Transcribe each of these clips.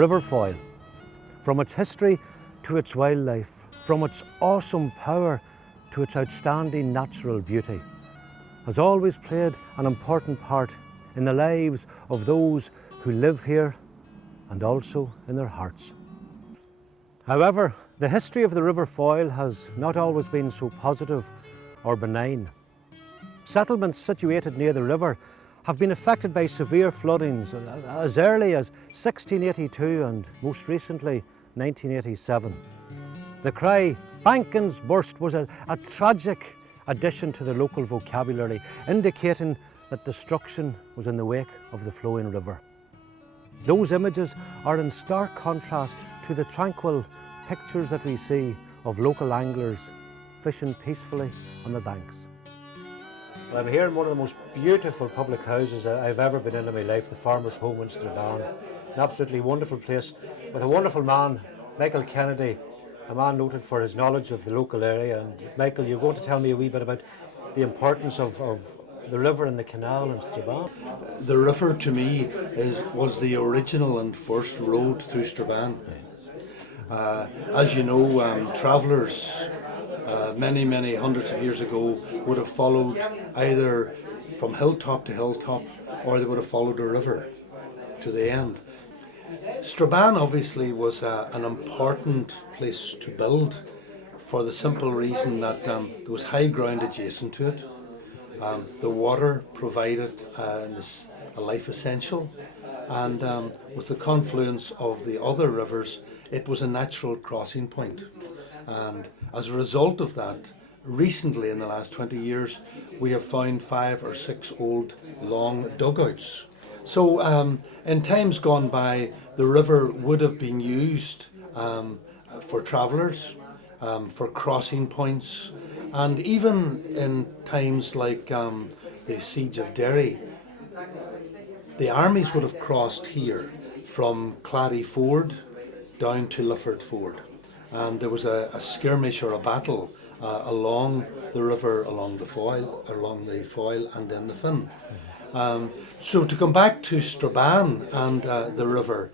River Foyle. From its history to its wildlife, from its awesome power to its outstanding natural beauty, has always played an important part in the lives of those who live here and also in their hearts. However, the history of the River Foyle has not always been so positive or benign. Settlements situated near the river have been affected by severe floodings as early as 1682 and most recently 1987. The cry, "Bankins burst," was a tragic addition to the local vocabulary, indicating that destruction was in the wake of the flowing river. Those images are in stark contrast to the tranquil pictures that we see of local anglers fishing peacefully on the banks. Well, I'm here in one of the most beautiful public houses I've ever been in my life, the Farmer's Home in Strabane. An absolutely wonderful place with a wonderful man, Michael Kennedy, a man noted for his knowledge of the local area. And Michael, you're going to tell me a wee bit about the importance of the river and the canal in Strabane. The river to me was the original and first road through Strabane. As you know, travellers many hundreds of years ago would have followed either from hilltop to hilltop, or they would have followed a river to the end. Strabane obviously was an important place to build for the simple reason that there was high ground adjacent to it. The water provided a life essential, and with the confluence of the other rivers, it was a natural crossing point. And as a result of that, recently in the last 20 years, we have found 5 or 6 old long dugouts. So in times gone by, the river would have been used for travellers, for crossing points, and even in times like the siege of Derry, the armies would have crossed here from Clary Ford down to Lifford Ford. And there was a skirmish or a battle along the river, along the Foyle and then the Finn. So to come back to Strabane and the river,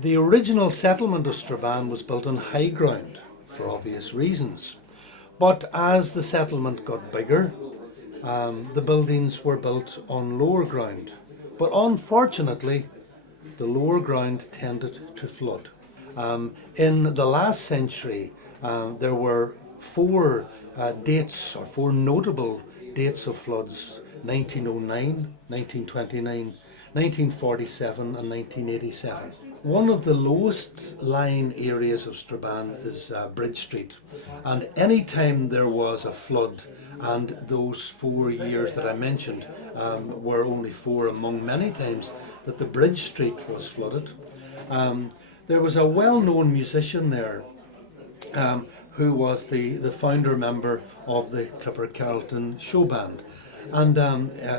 the original settlement of Strabane was built on high ground for obvious reasons. But as the settlement got bigger, the buildings were built on lower ground. But unfortunately, the lower ground tended to flood. In the last century, there were 4 notable dates of floods: 1909, 1929, 1947 and 1987. One of the lowest lying areas of Strabane is Bridge Street, and any time there was a flood, and those 4 years that I mentioned were only 4 among many times that the Bridge Street was flooded, there was a well-known musician there who was the founder member of the Clipper Carlton show band, and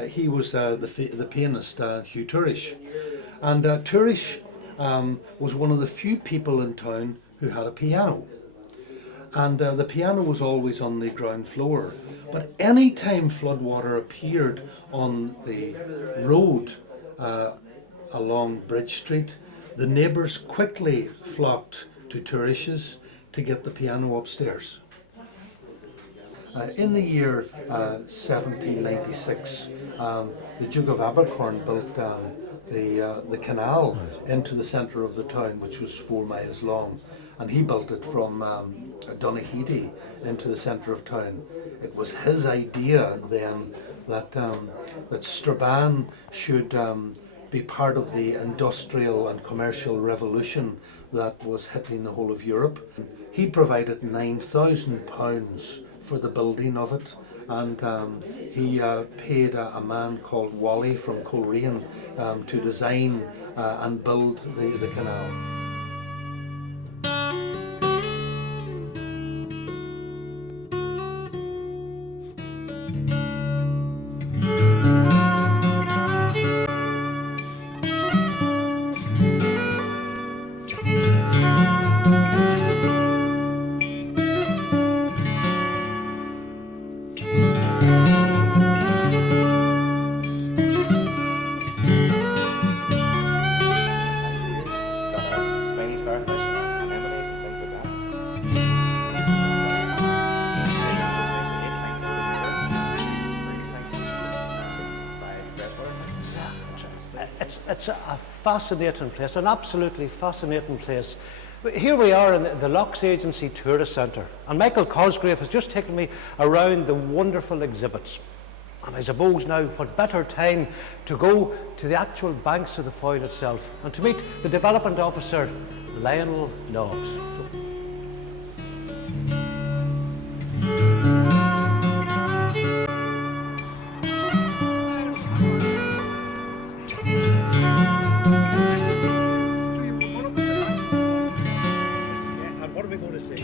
he was the pianist Hugh Turish. And Turish was one of the few people in town who had a piano, and the piano was always on the ground floor. But any time floodwater appeared on the road along Bridge Street, the neighbours quickly flocked to Turish's to get the piano upstairs. In the year 1796, the Duke of Abercorn built the canal into the centre of the town, which was 4 miles long, and he built it from Donegal into the centre of town. It was his idea then that Strabane should be part of the industrial and commercial revolution that was hitting the whole of Europe. He provided £9,000 for the building of it, and he paid a man called Wally from Coleraine to design and build the canal. it's a fascinating place, an absolutely fascinating place. Here we are in the Lochs Agency Tourist Centre, and Michael Cosgrave has just taken me around the wonderful exhibits. And I suppose now, what better time to go to the actual banks of the Foyle itself and to meet the Development Officer, Lionel Nobbs. And what are we going to see?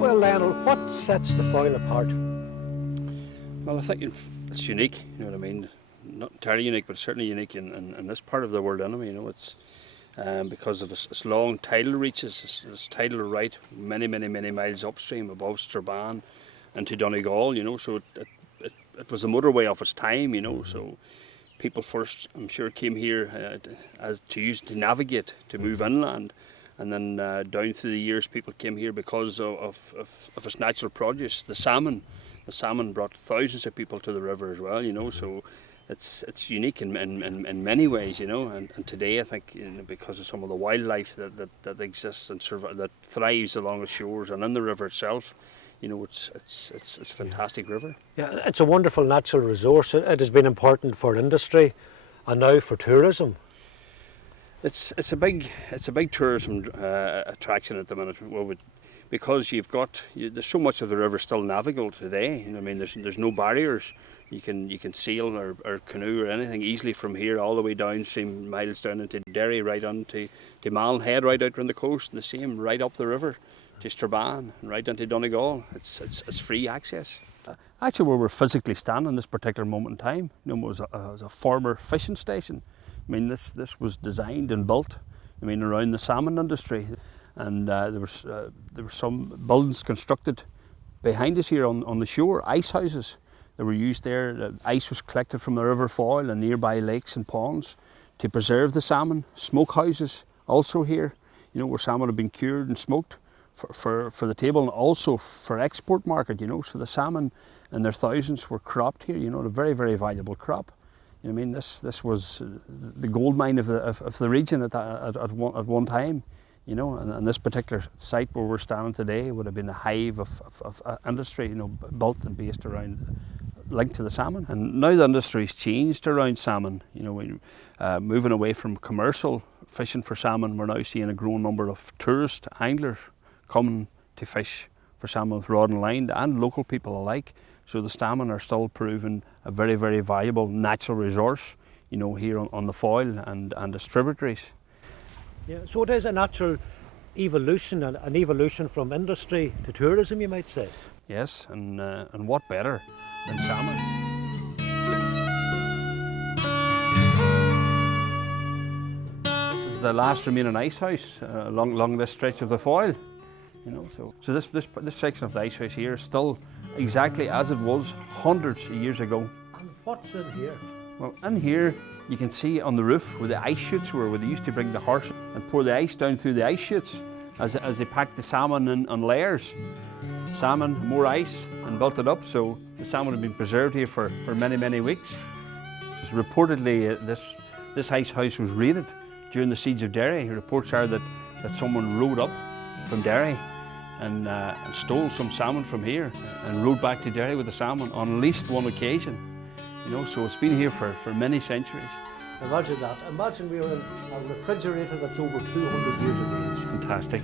Well, Lionel, what sets the Foyle apart? Well, I think it's unique, you know what I mean? Not entirely unique, but certainly unique in this part of the world anyway, you know. It's because of its long tidal reaches, its tidal right many miles upstream above Strabane and to Donegal, you know, so it was a motorway of its time, you know, so people first, I'm sure, came here to navigate, to move inland. And then down through the years, people came here because of its natural produce, the salmon. The salmon brought thousands of people to the river as well, you know. So it's unique in many ways, you know. And today, I think, you know, because of some of the wildlife that exists and that thrives along the shores and in the river itself, you know, it's a fantastic river. Yeah, it's a wonderful natural resource. It has been important for industry and now for tourism. It's a big tourism attraction at the minute. Well, because there's so much of the river still navigable today. You know, I mean, there's no barriers. You can sail or canoe or anything easily from here all the way down, same miles down into Derry, right on to Malin Head, right out on the coast, and the same right up the river to Strabane and right into Donegal. It's free access. Actually, where we're physically standing this particular moment in time, you know, was a former fishing station. I mean, this was designed and built, I mean, around the salmon industry, and there were some buildings constructed behind us here on the shore, ice houses that were used there. The ice was collected from the River Foyle and nearby lakes and ponds to preserve the salmon. Smoke houses also here, you know, where salmon have been cured and smoked for the table and also for export market, you know. So the salmon in their thousands were cropped here, you know, a very valuable crop. You know what I mean? This was the gold mine of the region at one time, you know, and this particular site where we're standing today would have been a hive of industry, you know, built and based around, linked to the salmon. And now the industry's changed around salmon, you know, moving away from commercial fishing for salmon, we're now seeing a growing number of tourist anglers coming to fish for salmon with rod and line, and local people alike. So the salmon are still proving a very valuable natural resource, you know, here on the Foyle and the tributaries. Yeah, so it is a natural evolution, an evolution from industry to tourism, you might say. Yes, and what better than salmon? This is the last remaining ice house along this stretch of the Foyle. You know, so this section of the ice house here is still exactly as it was hundreds of years ago. And what's in here? Well, in here you can see on the roof where the ice chutes were, where they used to bring the horse and pour the ice down through the ice chutes as they packed the salmon in on layers. Salmon, more ice, and built it up, so the salmon had been preserved here for many weeks. Reportedly, this ice house was raided during the siege of Derry. Reports are that someone rode up from Derry and stole some salmon from here and rode back to Derry with the salmon on at least one occasion. You know, so it's been here for many centuries. Imagine that. Imagine we were in a refrigerator that's over 200 years of age. Fantastic.